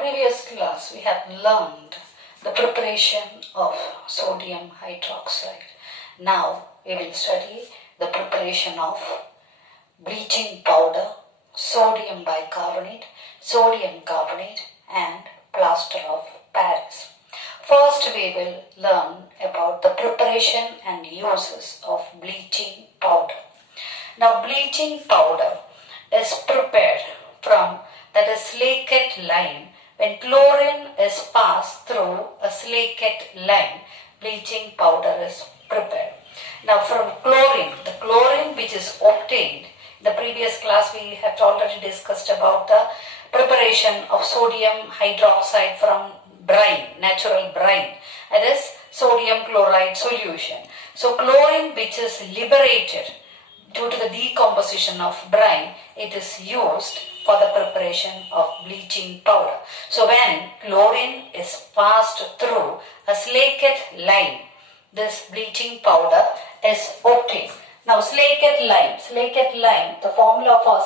Previous class we have learned the preparation of sodium hydroxide. Now we will study the preparation of bleaching powder, sodium bicarbonate, sodium carbonate and plaster of Paris. First we will learn about the preparation and uses of bleaching powder. Now bleaching powder is prepared from that slaked lime. When chlorine is passed through a slaked lime, bleaching powder is prepared. Now from chlorine, the chlorine which is obtained, in the previous class we have already discussed about the preparation of sodium hydroxide from brine, natural brine, that is sodium chloride solution. So chlorine which is liberated due to the decomposition of brine, it is used for the preparation of bleaching powder. So when chlorine is passed through a slaked lime, this bleaching powder is obtained. Now slaked lime, the formula for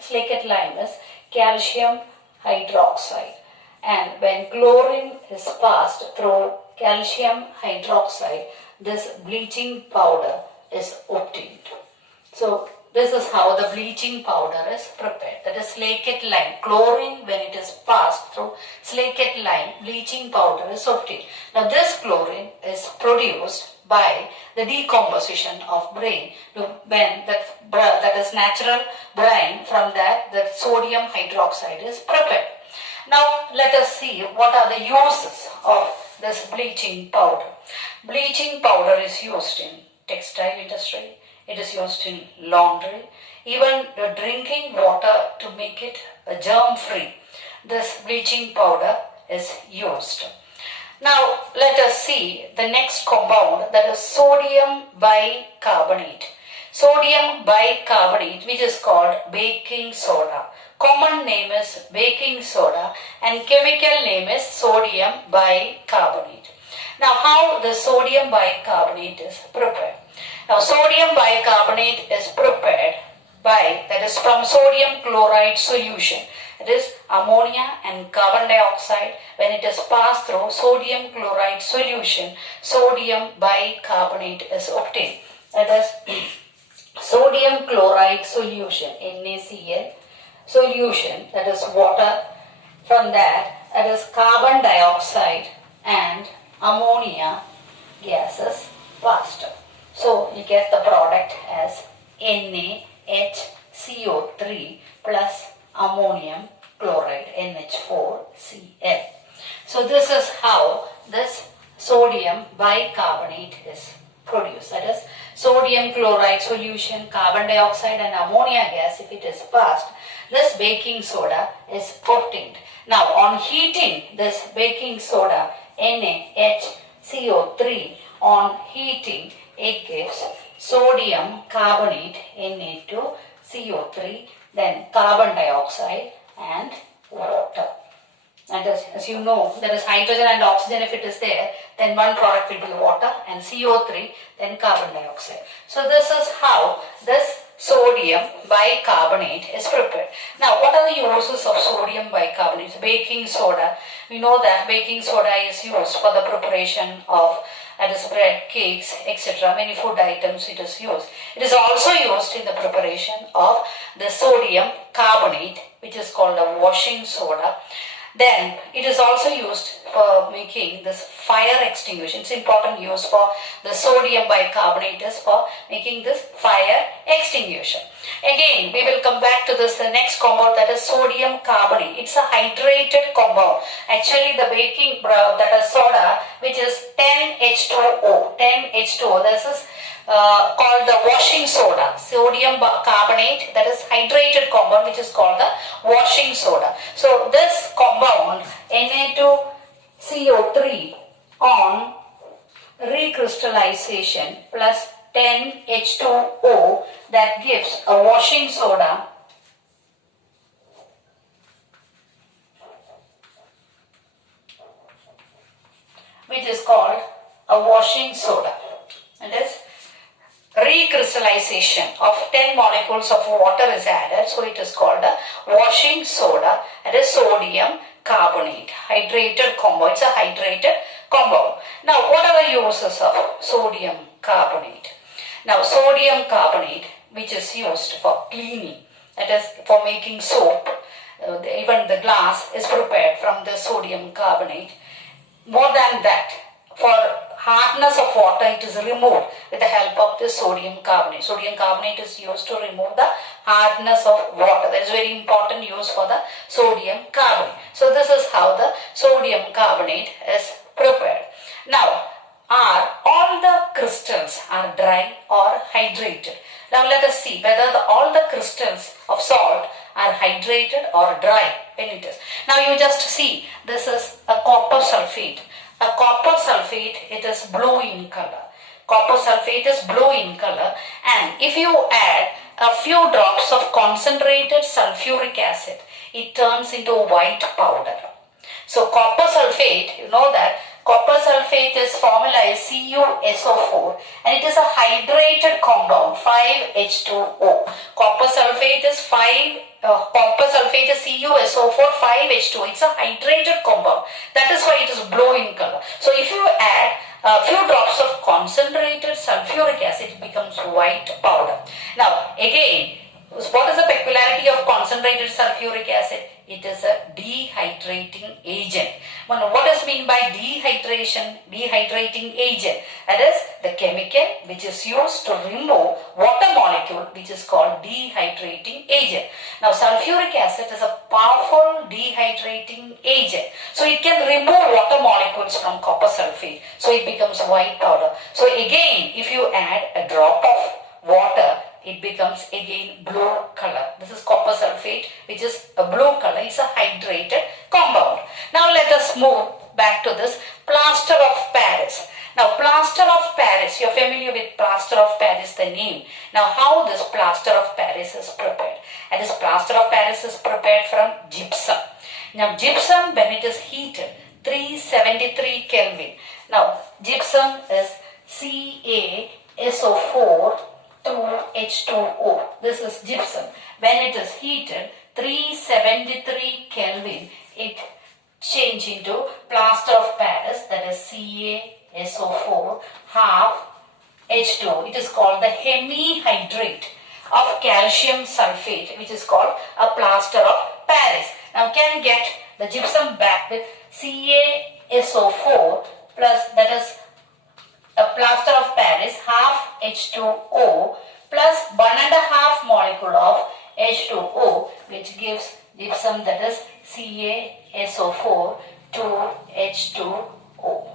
slaked lime is calcium hydroxide. And when chlorine is passed through calcium hydroxide, this bleaching powder is obtained. So this is how the bleaching powder is prepared. That is slaked lime. Chlorine, when it is passed through slaked lime, bleaching powder is obtained. Now this chlorine is produced by the decomposition of brine. When that is natural brine, from that the sodium hydroxide is prepared. Now let us see what are the uses of this bleaching powder. Bleaching powder is used in textile industry. It is used in laundry, even the drinking water to make it germ-free. This bleaching powder is used. Now let us see the next compound, that is sodium bicarbonate. Sodium bicarbonate, which is called baking soda. Common name is baking soda and chemical name is sodium bicarbonate. Now how the sodium bicarbonate is prepared? Now sodium bicarbonate is prepared by, that is from sodium chloride solution. It is ammonia and carbon dioxide. When it is passed through sodium chloride solution, sodium bicarbonate is obtained. That is sodium chloride solution, NaCl solution, that is water. From that is carbon dioxide and ammonia gases passed. So you get the product as NaHCO3 plus ammonium chloride, NH4Cl. So this is how this sodium bicarbonate is produced. That is sodium chloride solution, carbon dioxide and ammonia gas, if it is passed, this baking soda is obtained. Now on heating this baking soda, NaHCO3, on heating it gives sodium carbonate, Na2CO3, then carbon dioxide and water. And as you know, there is hydrogen and oxygen. If it is there, then one product will be water, and CO3, then carbon dioxide. So this is how this sodium bicarbonate is prepared. Now what are the uses of sodium bicarbonate? Baking soda. We know that baking soda is used for the preparation of, that is, bread, cakes, etc. Many food items it is used. It is also used in the preparation of the sodium carbonate, which is called a washing soda. Then it is also used for making this fire extinguisher. It's important use for the sodium bicarbonate is for making this fire extinguisher. Again, we will come back to this, the next compound, that is sodium carbonate. It's a hydrated compound. Actually the baking that is soda, which is 10H2O. 10H2O. This is called the washing soda. Sodium carbonate, that is hydrated compound, which is called the washing soda. So this compound Na2CO3 on recrystallization plus 10H2O, that gives a washing soda which is called a washing soda. It is recrystallization of 10 molecules of water is added, so it is called a washing soda. It is sodium carbonate. Hydrated compound. It's a hydrated compound. Now, what are the uses of sodium carbonate? Now, sodium carbonate, which is used for cleaning, that is for making soap. Even the glass is prepared from the sodium carbonate. More than that, for hardness of water, it is removed with the help of the sodium carbonate. Sodium carbonate is used to remove the hardness of water. That is very important use for the sodium carbonate. So this is how the sodium carbonate is prepared. Now, are all the crystals are dry or hydrated? Now let us see whether all the crystals of salt are hydrated or dry when it is. Now you just see, this is a copper sulfate. A copper sulfate, it is blue in color. Copper sulfate is blue in color, and if you add a few drops of concentrated sulfuric acid, it turns into white powder. So copper sulfate, you know that copper sulfate is formula is CuSO4 and it is a hydrated compound 5H2O. Copper sulfate is CuSO4 5H2O. It's a hydrated compound. That is why it is blue in color. So if you add a few drops of concentrated sulfuric acid, it becomes white powder. Now again, what is the peculiarity of concentrated sulfuric acid? It is a dehydrating agent. Well, what is mean by dehydrating agent? That is the chemical which is used to remove water molecule, which is called dehydrating agent. Now sulfuric acid is a powerful dehydrating agent. So it can remove water molecules from copper sulfate. So it becomes white powder. So again, if you add a drop of water, it becomes again blue color. This is copper sulfate, which is a blue color. It's a hydrated compound. Now let us move back to this plaster of Paris. Now plaster of Paris, you're familiar with plaster of Paris, the name. Now how this plaster of Paris is prepared? And this plaster of Paris is prepared from gypsum. Now gypsum, when it is heated, 373 Kelvin. Now gypsum is CaSO4 H2O. This is gypsum. When it is heated 373 Kelvin, it changes into plaster of Paris, that is CaSO4 half H2O. It is called the hemihydrate of calcium sulfate, which is called a plaster of Paris. Now can get the gypsum back with CaSO4 plus, that is a plaster of Paris half H2O plus 1.5 molecule of H2O, which gives gypsum, that is CaSO4 2H2O.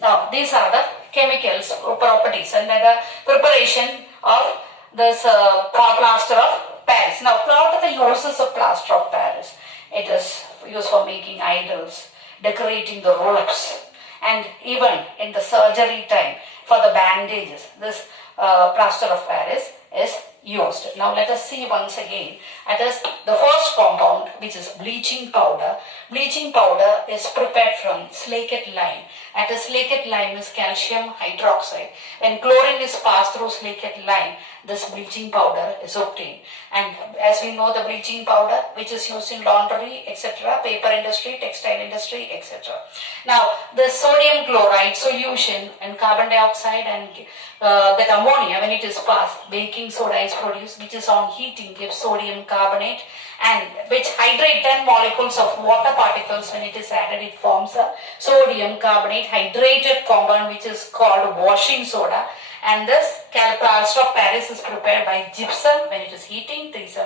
Now these are the chemicals properties and the preparation of this plaster of Paris. Now what are the uses of plaster of Paris? It is used for making idols, decorating the ropes, and even in the surgery time for the bandages, this plaster of Paris is used. Now let us see once again. That is the first compound, which is bleaching powder. Bleaching powder is prepared from slaked lime. And the slaked lime is calcium hydroxide. When chlorine is passed through slaked lime, this bleaching powder is obtained. And as we know, the bleaching powder, which is used in laundry, etc., paper industry, textile industry, etc. Now the sodium chloride solution and carbon dioxide and that ammonia, when it is passed, baking soda is produced, which is on heating gives sodium carbonate, and which hydrate 10 molecules of water particles. When it is added, it forms a sodium carbonate hydrated compound, which is called washing soda. And this plaster of Paris is prepared by gypsum when it is heating, 373